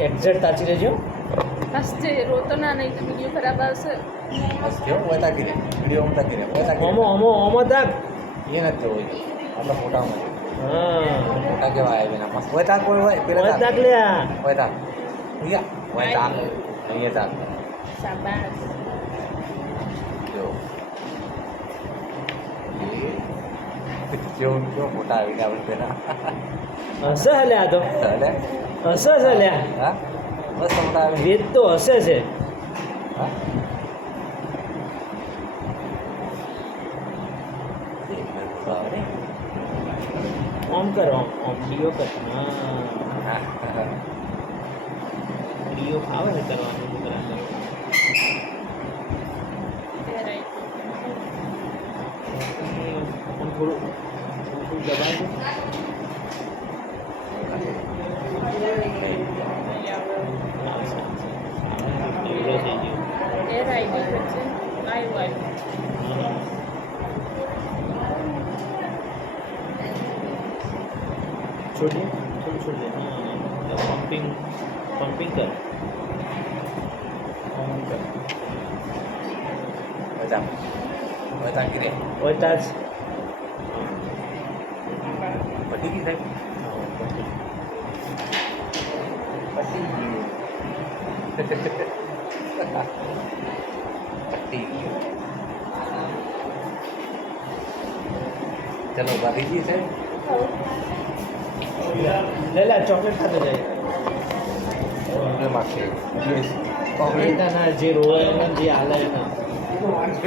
exact તાચી લેજો હસજે રોતો ના નહીં તો વિડીયો ખરાબ આવશે બસ કેવું હોય તાકી રે વિડીયો તાકી રે હોય તાકી ઓમો ઓમો ઓમો તાક એ નથી જોવું આપણે ફોટામાં હા ફોટા કેવા આવે એના મસ્ત હોય તાક હોય પેલા ઓય તાક લે આ હોય તાક હોય તાક અહીંયા તાક શાબાશ જો કેવું કેવો ફોટા આવીને આપણે પેલા હશે હલે આ તો એટલે હશે છે લે હા બસ ફોટા આવે વેદ તો હશે છે હા ઓમ કર ઓમ ડીઓ કર હા ડીઓ આવે છે કરવાનું છોકરાને આમ થોડું દબાવજો એ રાઈડિંગ વચ્ચે લાઈવ આવ્યું छोड़िए थोड़ी छोड़ देना पंपिंग पंपिंग कर મજા હોય તાકી રે और ताज પટી ગઈ સાહેબ પટી ગયું પટી ગયું ચલો ભાગી ગઈ સાહેબ ले ला चॉकलेट खाते जाए ને માગશે પ્લીઝ ना ना जे रोए ना जे आला है ना કોંગ્રેસ